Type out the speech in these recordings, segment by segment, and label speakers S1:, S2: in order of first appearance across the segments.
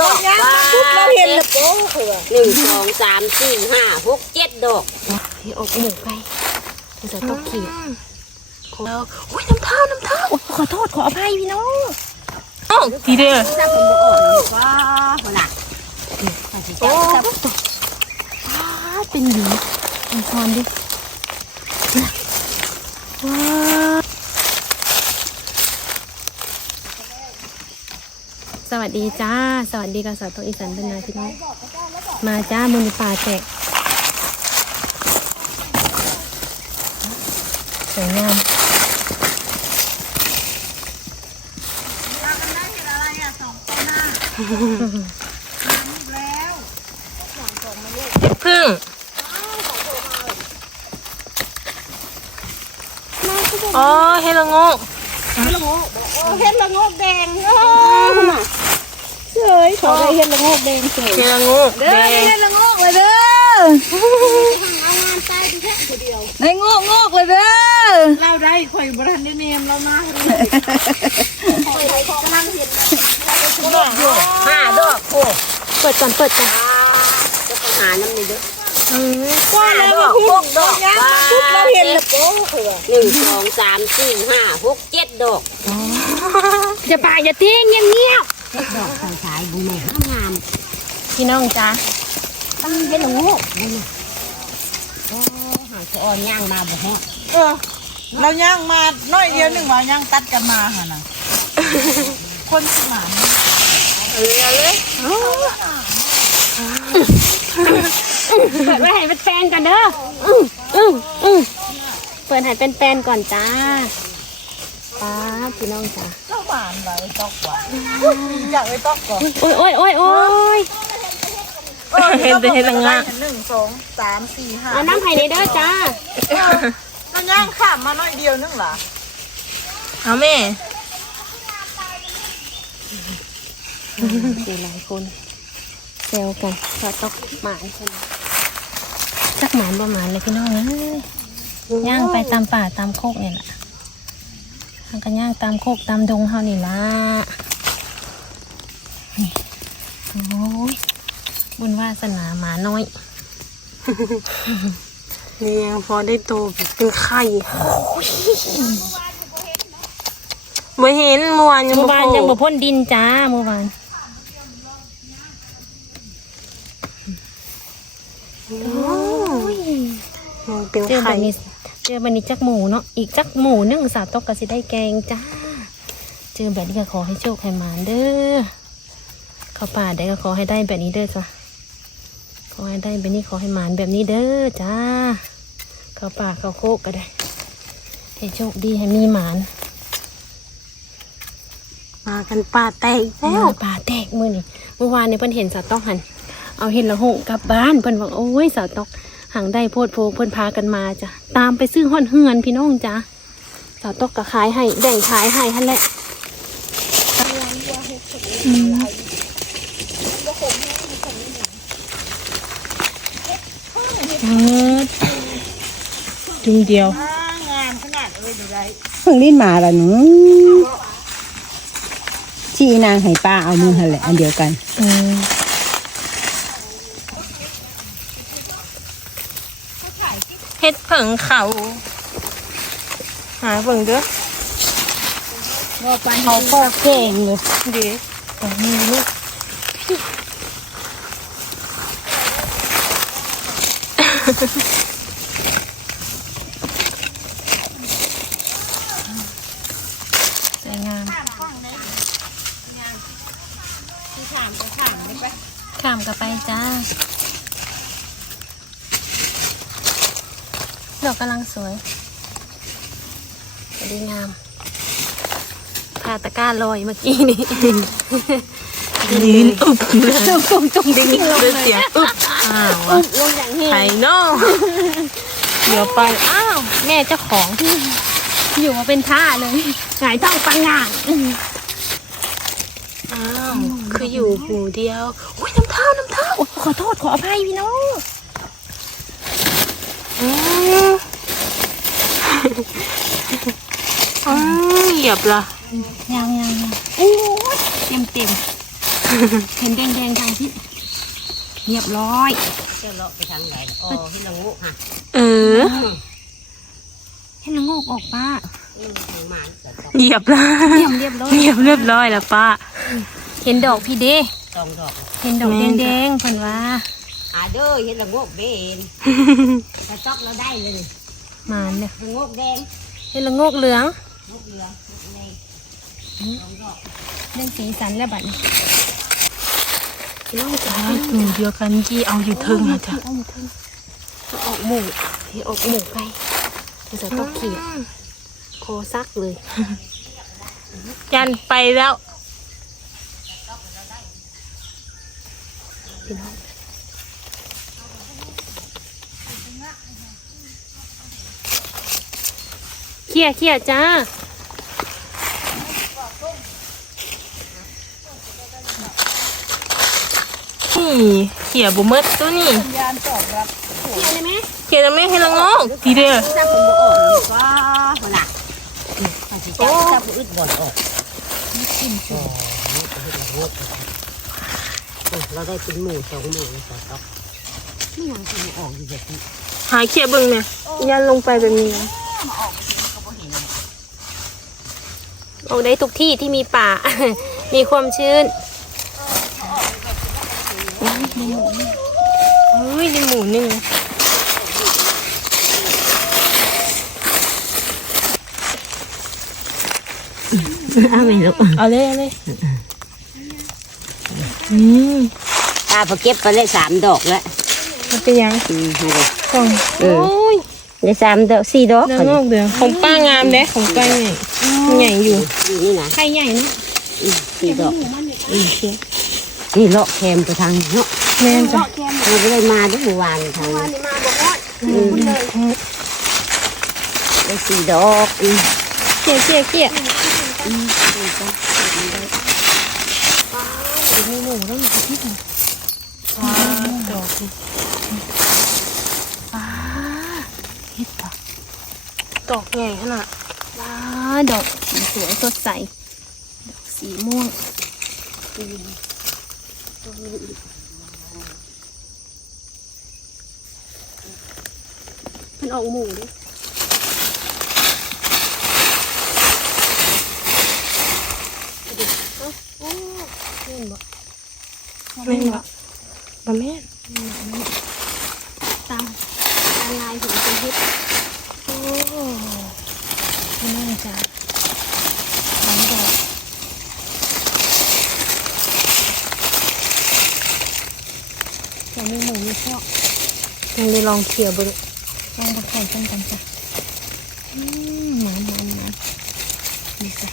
S1: ดอกย่างมาปุ๊บเราเห็นแล้วโอ้เผื่อ
S2: หนึ่งสองสามสี่ห้าหกเจ็ดดอก
S3: พี่อกหมูไปมันจะต้องขีดแล้วโอ้ยน้ำเท้าน้ำเท้าขอโทษขออภัยพี่น้องอ้าวทีเด้
S2: อว้าหัวนัก
S3: โอ้ว้าเป็นหวีมันช้อนดิว้า สวัสดีจ้า สวัสดีกับสาวตกอีสานเป็นนาพี่น้องมาจ้ามือป่าแตกสวยงามพึ่งอ๋อเฮลโงก
S1: โอ้เห็ดละโงกแดงโอ้ เฉยขอได้เห็ดละโงกแดงเฉย
S3: เฮลโงก
S1: เด้
S3: แด
S1: องเห็ดละโงกเลยเด้อ
S2: เอางานตายดีแค่ทีเดียว
S1: ในโงกโงกเลยเด้อเราได้ข่อยบรันได้เนียมเรามาเลย
S2: ห้าดอกโอ้
S3: เปิดก่อนเปิดก่อน
S2: จะไปหาน้ำนี่เด้อ
S3: อืม
S1: ว่าแล้วมาพูดดอกย่างมาปุ๊บเราเห็นแล้วโอ้เผื่อ
S2: หนึ่งสองสามสี่ห้าหกเจ็ดดอก
S3: อย่าป่าอย่าทิ้งเงียบเงียบ
S2: เจ็ดดอกสายสาย บุญแม่ห้ามงาม
S3: ๆพี่น้องจ้า
S2: ตั้งเป็นละโงกบุญโอ้หางอ่อนย่างมาบ่แห้ง
S1: เออเราย่างมาน้อยเดียวหนึ่งว่าย่างตัดกันมาค่ะนะคนสมาน
S3: เออเลยเปิดไว้ให้เป็นแฟนกันเด้ออืออืออือเปิดให้เป็นแฟนก่อนจ้าป้าบพี่น้องจ้า
S1: เจ้าหวานไว้ตอกหวานอยากไว้ตอกก่อน
S3: โอ้ยโอ้ยโอ้ยโอ้ย เห็นแต่เห็นละงะ
S1: หนึ่งสองสามสี่ห้า
S3: เอาน้ำไผ่ในเด้อจ้า
S1: เราย่างข้ามมาน้อยเดียวนึงเหรอ
S3: เอาแม่มีหลายคนเซลกันก็ตกหมานใช่ไหมจักหมานประมาณเลยพี่น้องนะย่างไปตามป่าตามโคกเนี่ยแหละ ทางกันย่างตามโคกตามดงเฮานี่ละนี่โอ้ยบุญวาสนาหมาน้อย
S4: นี่ยังพอได้โตเป็นไข่ไม่เห็นเมื่อวานยัง
S3: เมื่อ
S4: บ่
S3: วาน
S4: โผล่
S3: ยังบ่พ่นดินจ้าเมื่อวาน
S4: ยังเป็น
S3: เจอ
S4: ไข่
S3: บันนี้เจอบันนี้จักหมูเนาะอีกจักหมูหนึ่งสาวตกก็สิได้แกงจ้า เจอแบบนี้ก็ขอให้โชคให้หมานเด้อเข้าป่าได้ก็ขอให้ได้แบบนี้เด้อจ้ะขอให้ได้แบบนี้ขอให้หมานแบบนี้เด้อจ้า เข้าป่าเข้าโคกก็ได้ ให้โชคดีให้มีหมาน
S4: มากันป่าแตกอีก
S3: แล้
S4: แล้วว
S3: ป่าแตกมือนี่เมื่อวานเนี่ยเพิ่นเห็นสาวตอกหันเอาเห็นละหงกลับบ้านเพิ่นบอกโอ้ยสาวตอก หังได้โพดโพเพิ่นพากันมาจ้ะตามไปซื้อห้อนเฮือนพี่น้องจ้ะสาวตอกก็ขายให้แบ่งขายให้หั่นแหละอืมอืมจุงเดียว
S1: อ่างามขนาดเลยดูได้
S5: เพิ่งลิ้นมาละหนูที่นางให้ป้าเอามือหันแหละอันเดียวกัน
S3: อืม
S4: เฮ็ดเผิงเขาหาเผิงเด้อ
S5: เขาก็เก่งเลย
S4: ดี
S3: แต่นี่ลูกสวยงามข้ามกับไปจ้า ดอกกำลังสวยสวยดีงามพาตะกร้าลอยเมื่อกี้นี้
S4: ยืนอึบเลยจงจงจงดิ้งลงเสียงอึบอ้าว
S3: อุ๊บลงอย่างเห็
S4: ไข่
S3: น
S4: เนาะเดี๋ยวไป
S3: อ้าวแม่เจ้าของ อยู่มาเป็นท่าเลยหงายท้องปังงาน
S4: อ้าวคืออยู่หูเดียวอุ้ยน้ำเท้าน้ำเท้า
S3: โอ้ขอโทษขออภัยพี่น้อง
S4: อืมอืมเหยียบละ
S3: ยังยังยังโอ้ยเต็มเต็มเห็นแดงๆทางที่เรียบร้อย
S2: เจ้าเลาะไปทางไหนอ๋อที่ละงูฮะ
S4: เออ
S3: เห็นละโงกออกป้า
S2: อืมทางหมาจะต้อง
S4: เหยียบแล้ว
S3: เรียบเรียบร้อย
S4: เหยียบเรียบร้อยแล้วป้า
S3: เห็นดอกพี่เด้
S2: ตองดอก
S3: เห็นดอก
S4: แม่น
S3: แด
S2: à?
S3: งๆเพิ่นว่า
S2: อาเด้อเห็นละงูเบนกระจอกเราได้เลย
S3: หมานเนี่ย
S2: ละงูแดง
S3: เห็นละโงกเหลือง
S2: งูเหลืองงูแดงตองดอก
S3: เรื่องสีสันแล้วบัดนี้พี่น้องจ๋า
S4: หนูเดียวกันกี่เอาอยู่เทึงอะจ้ะ
S3: เอาอยู่เทิงเอาออกหมูที่ออกหมูไปมันจะต้องขีดคอซักเลย
S4: ยันไปแล้ว
S3: พี่น้อง เขี่ยเขี่ยจ้า
S4: นี่เขี่ยบุมดตัวนี่
S1: ยานตอบรับ
S3: เขี่ยได้ไหม
S4: เขี่ยจะไม่ให้ละงอกทีเดียว
S2: ถ้าคนบ่ออกนี่ก็คนน่ะถ้าสิจับจับอึดบ่อนออกอ๋อนี่ก็เห็นละงูโอ้เราได้เป็นหมู่สองหมู่เลยสองดอกนี่ยังคือออกอยู่แบบนี้
S4: หาเขี่ยเบิ่งเนี่ยยันลงไปแบบนี้นะ
S3: ออกได้ทุกที่ที่มีป่า มีความชื้น
S4: เฮ้ยในหมูหนึ่ง
S2: เอาไม่ลูก
S4: เอาเลยเอาเลยอืม
S2: ตาพอเก็บไปเลยสามดอกแล้ว
S4: มันเป็นยัง
S2: อืมให้เลย
S4: ของ
S2: เออ
S4: โอ้ย
S2: ได้สามดอกสี่ดอก
S4: เนื้องอกเดือของป้างามเด้ของป้าใหญ่ ใหญ่อยู่
S2: อยู่นี่นะ
S3: ไข่ใหญ่เนาะ
S2: อืมสี่ดอกอืมเชี่ยนี่เลาะแคมไปทางเนาะ
S4: แม่นจ้ะ
S2: เราไม่ได้มาด้วยเมื่อวานทางนี้อืมได้สี่ดอกอืม
S3: เขี่ยเขี่ยเขี่ยมีหมูแล้วมีที่ไหน
S4: ดอกดอกใหญ่ขนาด
S3: ว้าดอกสีสวยสดใส ดอกสีม่วงมันออกหมูดิโอ้เล่นบ่
S4: แม่นบ่บ่แม่น
S3: ตามตามลายของเป็นเฮ็ดโอ้ไม่น่าจะสองดอก แต่มีหมูมีพวก
S4: ยังได้ลองเขี่ยบิ่ง
S3: ลองมาไข่กันกันจ้ะหมาหมาหมานี่จ้ะ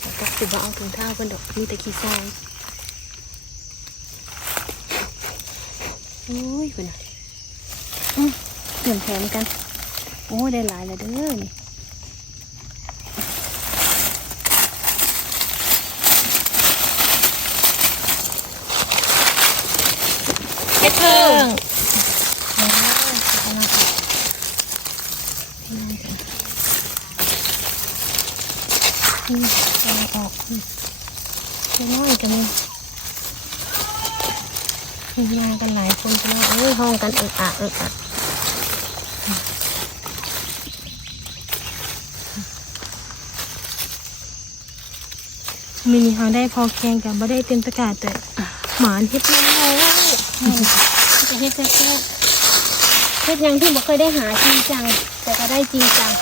S3: แล้วก็คือว่าเอาถุงเท้าเป็นดอกมีแต่ขี้ทรายอุ้ยเป็นอะอืมเหมือนแถมกัน โอ้ได้หลายแล้วเด้อนี่
S4: เฮ็ดเพิ่ง
S3: โอ้ยสุดยอดมากให้น้องกันอืม กอืมเดี๋ยวน้อยกันนี่มีงานกันหลายคนพี่น้องเอ้ยห้องกันเอะอะเอะอะ
S4: มินิเขาได้พอแข่งกับบ่ได้เต็มตะกาแต่หมานเฮ็ดแล้ว
S3: จะเฮ็ดแค่เฮ็ดยังที่บ่เคยได้หาจริงจัง แต่ก็ได้จริงจัง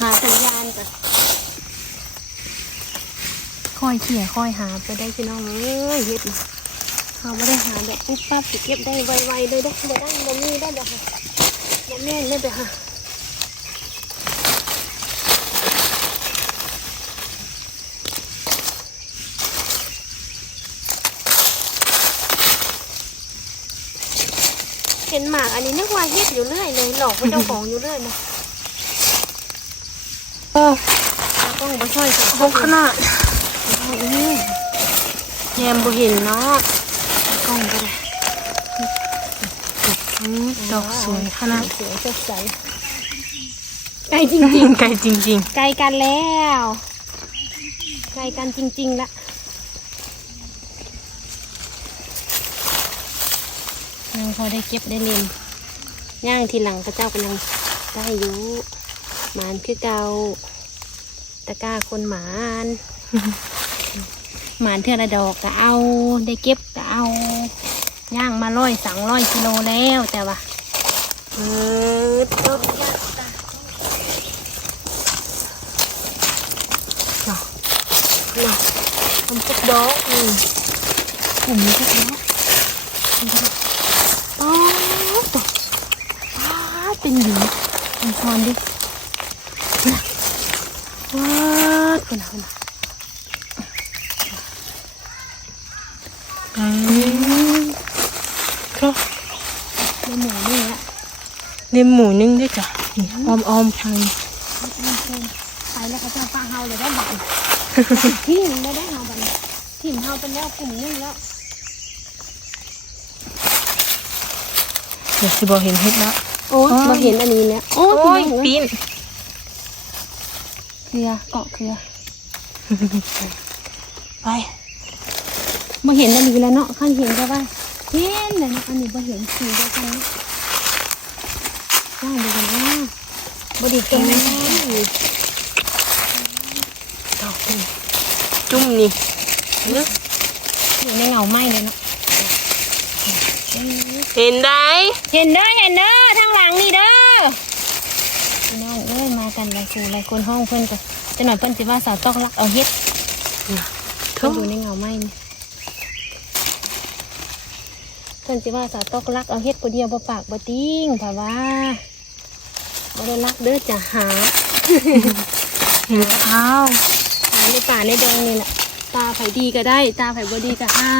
S3: หาสัญญาณก่อน ค่อยเขี่ยค่อยหาไปได้พี่น้องเอ้ยเฮ็ดเขาไม่ได้หาแบบปุ๊บปั๊บสิเก็บได้ไวๆเลยได้บ่ได้บ่มีได้บ่ค่ะบ่แม่นเลยเด้อค่ะเห็นหมากอันนี้นึกว่าเฮ็ดอยู่เรื่อยเลยหลอกว่าเจ้าของอยู่เรื่อยนะ
S4: โอ้
S3: เราต้องมาช่วยกัน
S4: พกขนาด แยมบ่เห็นเนาะ
S3: กล้องก็ได้
S4: อืมดอกสวยขนาด
S3: สวยสดใสไกลจริง
S4: ไกลจริง
S3: ๆไกลกันแล้วใกล้กันจริงๆละยังพอได้เก็บได้เล่นย่างทีหลังพระเจ้าก็ยังได้อยู่หมานคือเกาตะกร้าคนหมาน หมานเทือละดอกก็เอา ได้เก็บก็เอา ย่างมาร้อยสังร้อยกิโลแล้วแต่ว่า
S4: เออต้นน่ะน่ะทำพุกดอกอืม
S3: กลุ่มนี้ก็แล้วอ๋อตกอ้าเป็นหญิงเป็นพรดิน่ะว้าคนละคนละ
S4: อืมก็
S3: เป็นหมูนี่ละ
S4: เล่มหมูนึ่งด้วยจ้ะนี่อ้อมอ้อมๆทางนี้
S3: ไปแล้วเขาจะปาเฮาเลยได้บัตรทิ้งไม่ได้เฮาบัตรทิ้งเฮาเป็นแล้วกลุ่มนึงแล้ว
S4: เดี๋ยวสิบอกเห็นเห็ดแล้ว
S3: โอ้ยมาเห็นอันนี้แล้วโอ้
S4: โอ้
S3: ย
S4: ย
S3: ปี
S4: ปีน
S3: เครือเกาะเครือ
S4: ไป
S3: มาเห็นอันนี้แล้วเนาะข้างเห็นก็ว่า เห็นเลยนะอันนี้มาเห็นสีเดียวกันนะว่างดูกันนะบดีแกงนะ
S4: ดอกนี่จุ่มนี่นึก
S3: อยู่ในเงาไหม้เลยเนาะ
S4: เห็นได้
S3: เห็นเด้เห็นเด้อทางหลังนี่เด้อพี่น้องเอ้ยมากันหลายคู่หลายคนห้องเพื่อนกันจะหน่อยเพื่อนสิว่าสาวต้องรักเอาเฮ็ด
S4: เถ
S3: เพื่อน
S4: อะ
S3: อยู่ในเงาไหม้นี่ เพื่อนสิว่าสาวต้องรักเอาเฮ็ดกูเดียวบ่ปากบ่ติ้งเพราะว่าบ่ได้รักเด้อจะหา
S4: เห็นก็เอา
S3: หาในป่าในดงนี่แหละตาไผดีก็ได้ ตาไผบ่ดีก็หา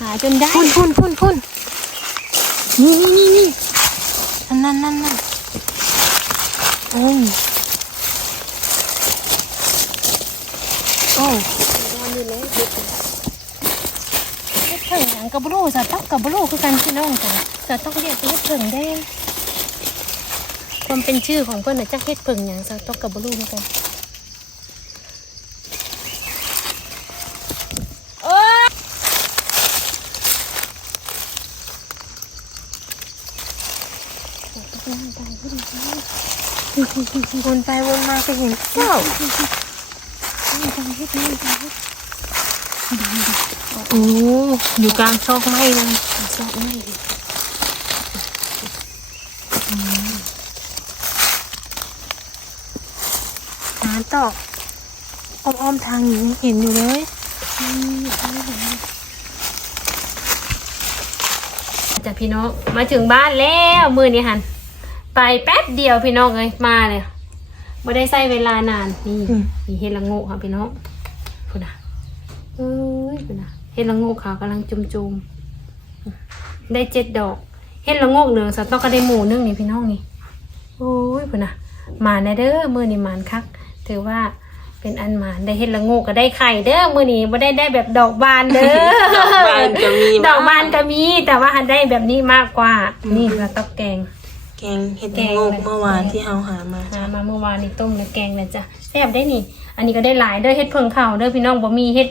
S3: หาจนได้
S4: พุ่นพุ่นพุ่นพุ่นนี่นี่นี่นี่นั่นนั่นนั่นนั่นโอ้ยโอ้
S3: เฮ็ดเพิ่งหยัง กับบลูสต๊อกกับบลูคือกันพี่น้องจ้ะสต๊อกเรียกเฮ็ดเพิ่งแดงความเป็นชื่อของเพิ่นนะจักเฮ็ดเพิ่งหยังสต๊อกกับบลูคือกันโอ้ย
S4: วนไปวนมาก็เห็นเจ้า โอ้อยู่กลางซอกไม้เลย
S3: สอบไม่
S4: หาต่ออ้อมอ้อมๆทางอยู่เห็นอยู่เลย
S3: จ้ะพี่น้องมาถึงบ้านแล้วมือนี้หันไปแป๊บเดียวพี่น้องเลยมาเลยไม่ได้ใช้เวลานานนี่นี่เฮ็ดละโงกค่ะพี่น้องพูดนะเอ้ยพูดนะ เฮ็ดละโงกขาวกำลังจุมๆ ได้เจ็ดดอกเฮ็ดละโงกหนึ่งสต๊อกก็ได้หมูนึ่งนี่พี่น้องนี่ โอ้ยพูดนะหมาแน่เด้อมือนี้หมานคัก ถือว่าเป็นอันหมานได้เฮ็ดละโงกก็ได้ไข่เด้อมือนี้ไม่ได้ได้แบบดอกบานเด้อ
S4: ดอกบานก็มี
S3: ดอกบานก็มี แต่ว่าหันได้แบบนี้มากกว่า นี่สต๊อกแกง
S4: แกงเห็ด
S3: แกง
S4: โงก
S3: เลย
S4: เมื่อวานที่เราหามา
S3: หามาเมื่อวานนี่ต้มแล้วแกงเลยจ้ะแซ่บได้นี่ อันนี้ก็ได้หลายเด้อเฮ็ดเพิ่งเข่าเด้อพี่น้องบ่มีเฮ็ด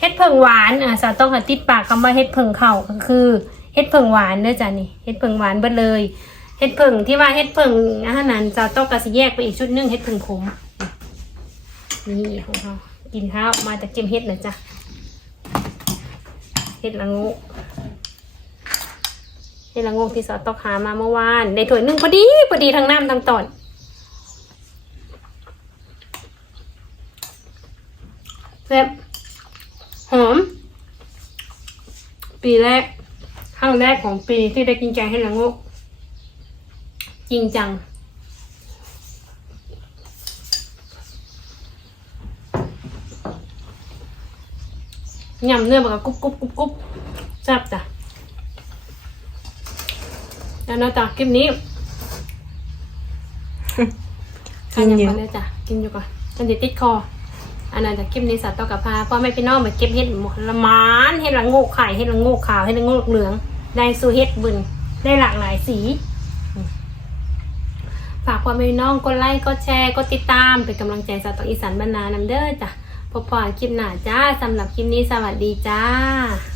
S3: เฮ็ดเพิงหวานอะสาวต้องติดปากคำว่าเฮ็ดเพิงเข่าก็คือเฮ็ดเพิงหวานเด้อจ้ะนี่เฮ็ดเพิงหวานเบิดเลยเฮ็ดเพิงที่ว่าเฮ็ดเพิงอาหารนั้นสาวต้องก็สิแยกไปอีกชุดนึงเฮ็ดเพิงขมนี่ของเรากินข้าวมาจากเจมเฮ็ดนะจ้ะเฮ็ดละงูเฮ็ดละงูที่สาวต้องหามาเมื่อวานได้ถ้วยนึงพอดีพอดีทั้งน้ำทั้งตอนแซ่บ หอม ปีแรกครั้งแรกของปีที่ได้กินแกงให้ละโงกจริงจัง ยำเนื้อแบบกรุบกรุบกรุบกรุบแซ่บจ้ะแล้วนะจ้ะคลิปนี้
S4: กินอยู่
S3: ก่อนเลยจ้ะกินอยู่ก่อนจนจะติดคอ อันนั้นจะคลิปนี้สัตว์ต่อกับพาพ่อแม่พี่น้องมาเก็บเห็ดหมดละมานเห็ดละโงกไข่เห็ดละโงกขาวเห็ดละโงกเหลือง ได้สูเห็ดบึนได้หลากหลายสีฝากพ่อแม่พี่น้องกดไลค์กดแชร์กดติดตามเป็นกำลังใจสัตว์ต่ออีสานบรรณานำเด้อจ้ะพบกันคลิปหน้าจ้าสำหรับคลิปนี้สวัสดีจ้า